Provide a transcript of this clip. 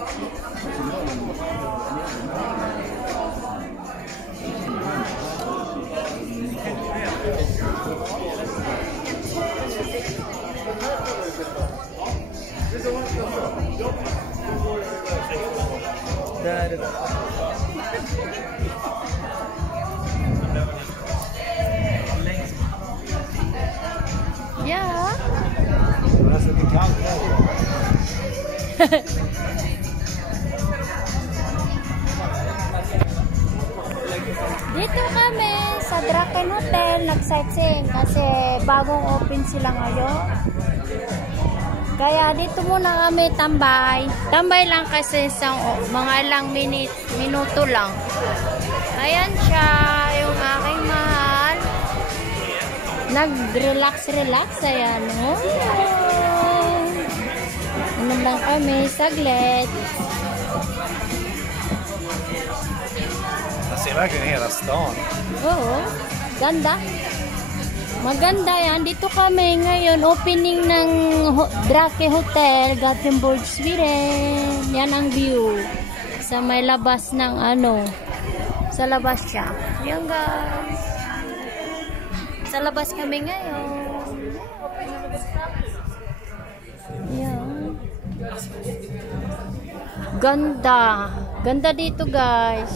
Ja. Dito kami sa Draken Hotel nag-sightseeing kasi bagong open sila ngayon. Kaya dito muna kami tambay. Tambay lang kasi mga ilang minuto lang. Ayan siya, yung aking mahal. Nag-relax. Ayan. Oh. Ano lang kami, saglit. Man ser verkligen hela stan. Oo, ganda. Maganda yan. Dito kami ngayon, opening ng Drake Hotel, Gothenburg, Sweden. Yan ang view. Sa may labas ng sa labas siya. Yan guys. Sa labas kami ngayon. Yan. Ganda. Ganda dito guys.